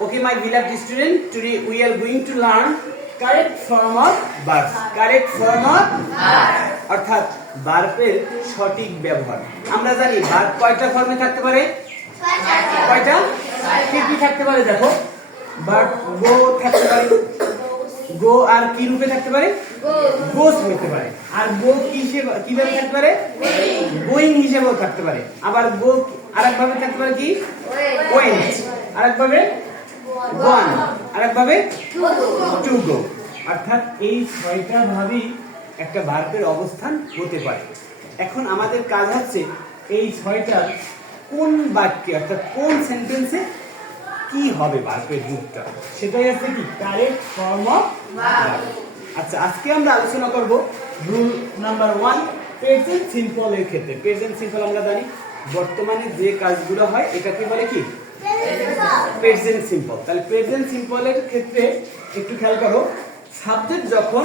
Okay, my beloved student, today we are going to learn correct form of verbs. Correct form of verb. অর্থাৎ ভার্বের সঠিক ব্যবহার। আমরা জানি ভার্ব কয়টা ফর্মে থাকতে পারে? কয়টা? কি কি থাকতে পারে দেখো। ভার্ব গো থাকতে পারে। গো আর কি রূপে থাকতে পারে? গোস হতে পারে। আর গো কিভাবে থাকতে পারে? গোয়িং হিসেবেও থাকতে পারে। আবার গো আরেকভাবে থাকতে পারে কি? ওয়েন্ট। আরেকভাবে গন। আরেকভাবে টু গো। অর্থাৎ এই ছয়টা ভাবেই একটা ভার্বের অবস্থান হতে পারে। এখন আমাদের কাজ হচ্ছে এই ছয়টা কোন বাক্যে অর্থাৎ কোন সেন্টেন্সে কি হবে ভার্বের রূপটা, সেটাই আছে কি কারেক্ট ফর্ম অফ ভার্ব। আচ্ছা, আজকে আমরা আলোচনা করব রুল নাম্বার 1 প্রেজেন্ট সিম্পল এর ক্ষেত্রে। প্রেজেন্ট সিম্পল আমরা জানি বর্তমানে যে কাজগুলো হয় এটাকে বলে কি প্রেজেন্ট সিম্পল। তাহলে প্রেজেন্ট সিম্পল এর ক্ষেত্রে একটু খেয়াল করো, সাবজেক্ট যখন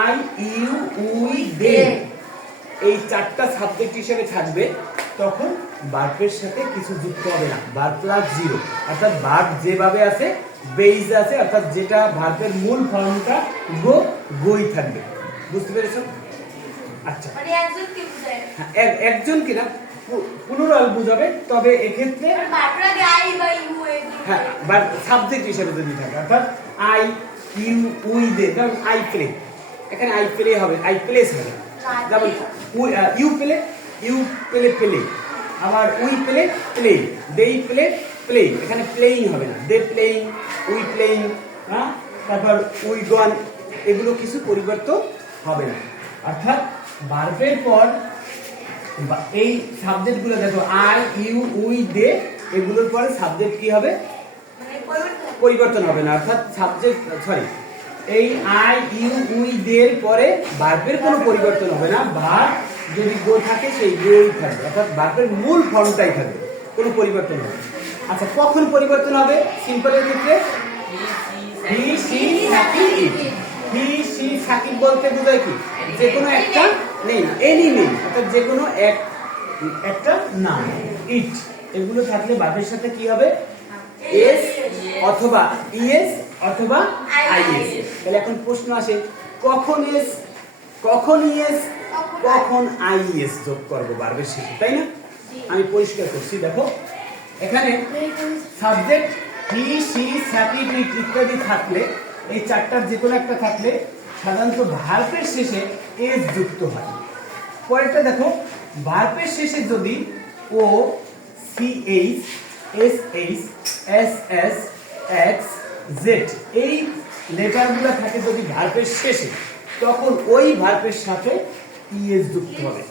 আই ইউ উই দে এই চারটা সাবজেক্ট হিসেবে থাকবে তখন ভার্বের সাথে কিছু যুক্ত হবে না, ভার্ব প্লাস জিরো। অর্থাৎ ভার্ব যেভাবে আছে বেইজ আছে, অর্থাৎ যেটা ভার্বের মূল ফর্মটা গো গোই থাকবে। বুঝতে পেরেছো? আচ্ছা, মানে একজন কি বুঝায়? হ্যাঁ, একজন কিনা পুনরায় বুঝাবে, তবে এক্ষেত্রে ভার্বটা দিয়ে আই বা ইউ হ্যাঁ ভার্ব সাবজেক্ট হিসেবে যদি থাকে, অর্থাৎ আই ইউ উই দে, যেমন আই প্লে, এখানে আই প্লে হবে, আই প্লেস হবে। যেমন you play, you play play, আবার we play play, they play play, এখানে প্লেইং হবে না, দে প্লেইং, উই প্লেইং, হ্যাঁ, তারপর উই গন, এগুলো কিছু পরিবর্তন হবে না। অর্থাৎ ভার্বের পর এই সাবজেক্টগুলো দেখো আই ইউ উই দে, এগুলোর পরে সাবজেক্ট কি হবে? পরিবর্তন হবে না। অর্থাৎ সাবজেক্ট এই আই ইউ উই দের পরে ভার্বের কোনো পরিবর্তন হবে না। ভার্ব যদি গো থাকে সেই গোই থাকবে, অর্থাৎ ভার্বের মূল ফর্মটাই থাকবে, কোনো পরিবর্তন হবে না। আচ্ছা, কখন পরিবর্তন হবে সিম্পলের ক্ষেত্রে? He she Sakib it. He she Sakib বলতে বোঝায় কি যে কোনো একটা নেই, এনি নেই, অর্থাৎ যে কোনো একটা নাম। ইট এগুলো থাকলে ভার্বের সাথে কি হবে? এস অথবা ইএস অথবা আইএস। তাহলে এখন প্রশ্ন আসে, কখন এস, কখন ইএস, কখন আইএস যোগ করবো ভার্বের শেষে, তাই না? আমি পরিষ্কার করছি, দেখো এখানে সাবজেক্ট হি সি সাকিব ইট ইত্যাদি থাকলে, এই চারটার যে কোনো একটা থাকলে সাধারণত ভার্বের শেষে এস যুক্ত হয়। পরেরটা দেখো, ভার্বের শেষে যদি O C H S H S S X Z এই লেটারগুলো থাকে যদি ভার্বের শেষে, তখন ওই ভার্বের সাথে ইএস যুক্ত হবে।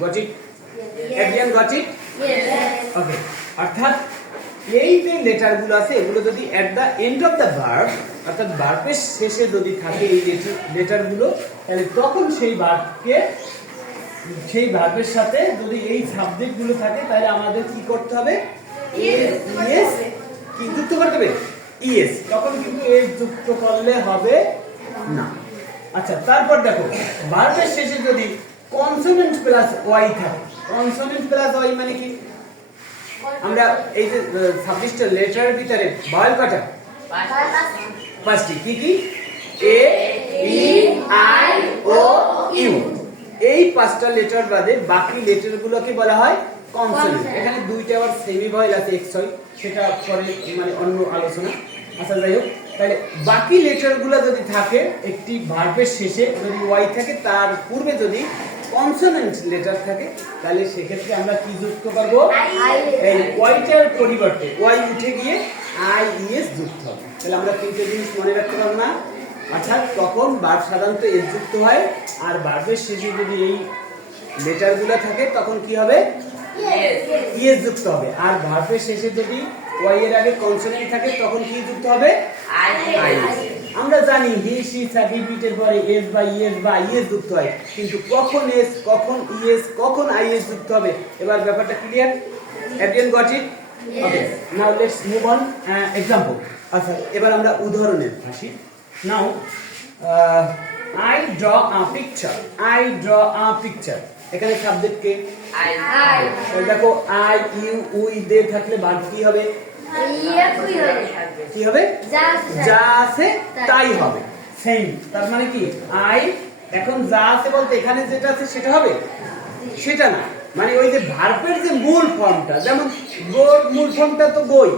Got it? Everyone got it? Okay. অর্থাৎ এই যে লেটারগুলো আছে এগুলো যদি at the end of the verb, অর্থাৎ ভার্বের শেষে যদি থাকে এই লেটারগুলো, তাহলে তখন সেই ভার্বকে, সেই ভার্বের সাথে যদি এই সাবজেক্ট গুলো থাকে তাহলে আমাদের কি করতে হবে? ইএস কি যুক্ত করতে হবে? ইএস। তখন কিন্তু এস যুক্ত করলে হবে না। আচ্ছা, তারপর দেখো ভার্বের শেষে যদি কনসোনেন্ট প্লাস ওয়াই থাকে, কনসোনেন্ট প্লাস ওয়াই মানে কি? আমরা এই যে সাবজেক্টের লেটারের ভিতরে ভয়েল কটা? পাঁচটি। কি কি? এ ই আই ও ইউ। এই পাঁচটা লেটার বাদে বাকি লেটারগুলোকে বলা হয় কনসোনেন্ট। এখানে দুইটা আবার সেমি ভয়েল আছে এক্সয়, সেটা পরে মানে অন্য আলোচনা। আচ্ছা, যাই হোক, তাহলে বাকি লেটারগুলো যদি থাকে একটি ভার্বের শেষে যদি ওয়াই থাকে, তার পূর্বে যদি কনসোনেন্ট লেটার থাকে, তাহলে সেক্ষেত্রে আমরা কি যুক্ত করব? এই ওয়াইটার পরিবর্তে ওয়াই উঠে গিয়ে আই ইএস যুক্ত হবে। তাহলে আমরা তিনটে জিনিস মনে রাখতে পারবো না। অর্থাৎ তখন ভার্ব সাধারণত এস যুক্ত হয়, আর ভার্বের শেষে যদি এই লেটারগুলো থাকে তখন কি হবে? ইএস যুক্ত হবে। আর ভার্বের শেষে যদি ওয়াই এর আগে কনসোনেন্ট থাকে তখন কি যুক্ত হবে? আইএস। আমরা জানি হি সি সাকিব ইটের পরে এস বা ইএস বা আইএস যুক্ত হয়, কিন্তু কখন এস, কখন ইএস, কখন আইএস যুক্ত হবে, এবার ব্যাপারটা clear? Everyone got it? Okay, now let's move on example. আচ্ছা, এবার আমরা উদাহরণে আসি। নাও I draw a picture. I draw a picture. এখানে সাবজেক্ট কে? আই। দেখো আই ইউ উই দে থাকলে ভার্ব কি হবে? কি হবে? যা যা আছে তাই হবে। সেম, তার মানে কি আই এখন যা আছে বলতে এখানে যেটা আছে সেটা হবে, সেটা না, মানে ওই যে ভার্বের যে মূল ফর্মটা, যেমন গোর মূল ফর্মটা তো গই,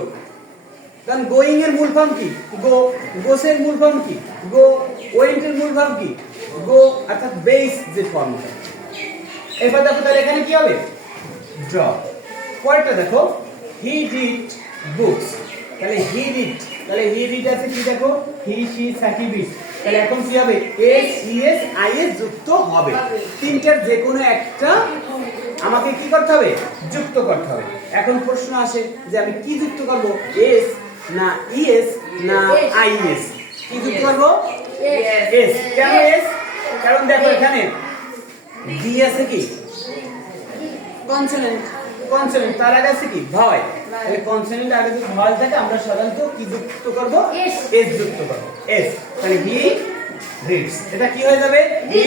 কারণ গোয়িং এর মূল ফর্ম কি? গো। গোসের মূল ফর্ম কি? গো। ওয়েন্ট এর মূল ফর্ম কি? গো, অর্থাৎ বেস যে ফর্মটা। এবার দেখো তাহলে এখানে কি হবে? ড্রপ। পরেরটা দেখো, হি ডিড বুকস, তাহলে হি ডিড, তাহলে হি ডিড আছে কি দেখো, হি সি সাকিব ইট, তাহলে এখন কি হবে? এস ইএস আই এস যুক্ত হবে। তিনটার যে কোনো একটা আমাকে কি করতে হবে? যুক্ত করতে হবে। এখন প্রশ্ন আসে যে আমি কি যুক্ত করব, এস না ইএস না আইএস? কি যুক্ত করব? এস। কেন এস? কারণ দেখো এখানে ডি আছে কি? কনসোনেন্ট। কনসোনেন্ট তার আগে আছে কি? ভয়। তাহলে কনসোনেন্ট আগে যদি ভয় থাকে আমরা সাধারণত কি যুক্ত করব? এস যুক্ত করব। এস, তাহলে হি রিডস, এটা কি হয়ে যাবে? He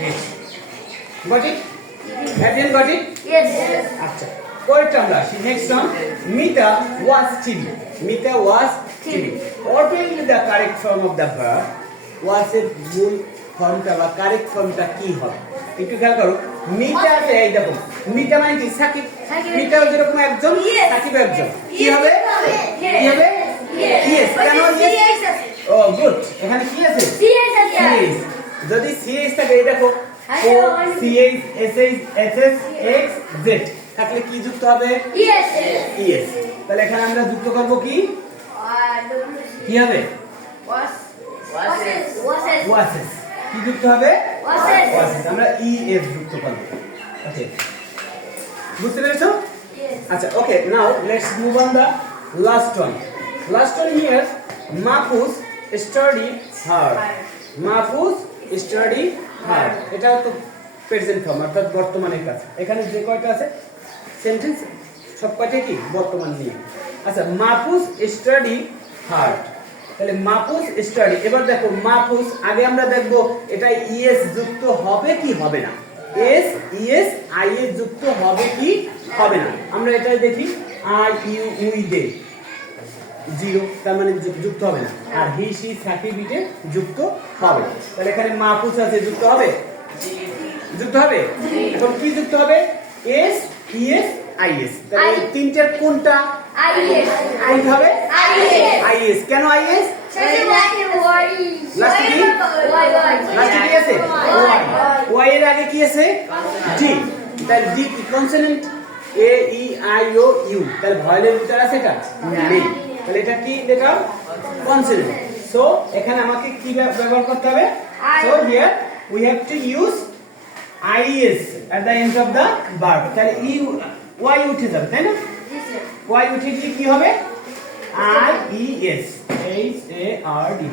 reads. Got it? Have got it? আচ্ছা, পরেরটা আমরা আসি। Next one, Mita was TV. Mita was TV. What will be the correct form of the verb? ওয়াজ এর মূল ফর্মটা বা কারেক্ট ফর্মটা কি হবে? একটু খেয়াল করো। মিতা আছে, এই দেখো মিতা মানে কি? সাকিব। মিতা যেরকম একজন, সাকিব একজন, কি হবে? কি হবে? ইয়েস। কেন ইয়েস? ও গুড, এখানে কি আছে? সিএস। যদি সিএস থাকে, এই দেখো O CS SS SS X Z থাকলে কি যুক্ত হবে? ইয়েস। তাহলে এখানে আমরা যুক্ত করব কি? কি হবে? ওয়াসেস। কি যুক্ত হবে? ওয়াসেস। আমরা ইএস যুক্ত করব। ওকে, বুঝতে পেরেছো? আচ্ছা, okay, now let's move on the last one. Last one here, Mahfuz study hard. Mahfuz study hard, এটা তো প্রেজেন্ট ফর্ম অর্থাৎ বর্তমানের কাজ। এখানে যে কয়টা আছে সেন্টেন্স সব কয়টা কি? বর্তমান নিয়ে। আচ্ছা, মাহফুজ স্টাডি হার্ড, তাহলে মাহফুজ স্টাডি। এবার দেখো মাহফুজ, আগে আমরা দেখবো এটা ইএস যুক্ত হবে কি হবে না। এস ইএস আই এস যুক্ত হবে কি হবে না, আমরা এটাই দেখি। I you we they zero, তার মানে যুক্ত হবে না। আর হি সি সাকিব ইটে যুক্ত হবে। তাহলে এখানে মাহফুজ আছে, যুক্ত হবে? যুক্ত হবে। এখন কি যুক্ত হবে? S E S I S. তাহলে এই তিনটার কোনটা? কোনটা হবে? আইএস। কেন আইএস? লাস্টে কি? লাস্টে কি আছে? ওয়াই। ওয়াই এর আগে কি আছে? ডি। তাহলে ডি কি? Consonant. A E I O U, তাহলে ভয়েলের ভিতর আছে এটা? নেই। তাহলে এটা কি দেখাও? কনসোনেন্ট। সো এখানে আমাকে কি ব্যবহার করতে হবে? So here we have to use I S at the end of the verb. তাহলে ইউ ওয়াই উঠে যাবে, তাই না? ওয়াই উঠে গিয়ে কি হবে? I E S, H A R D.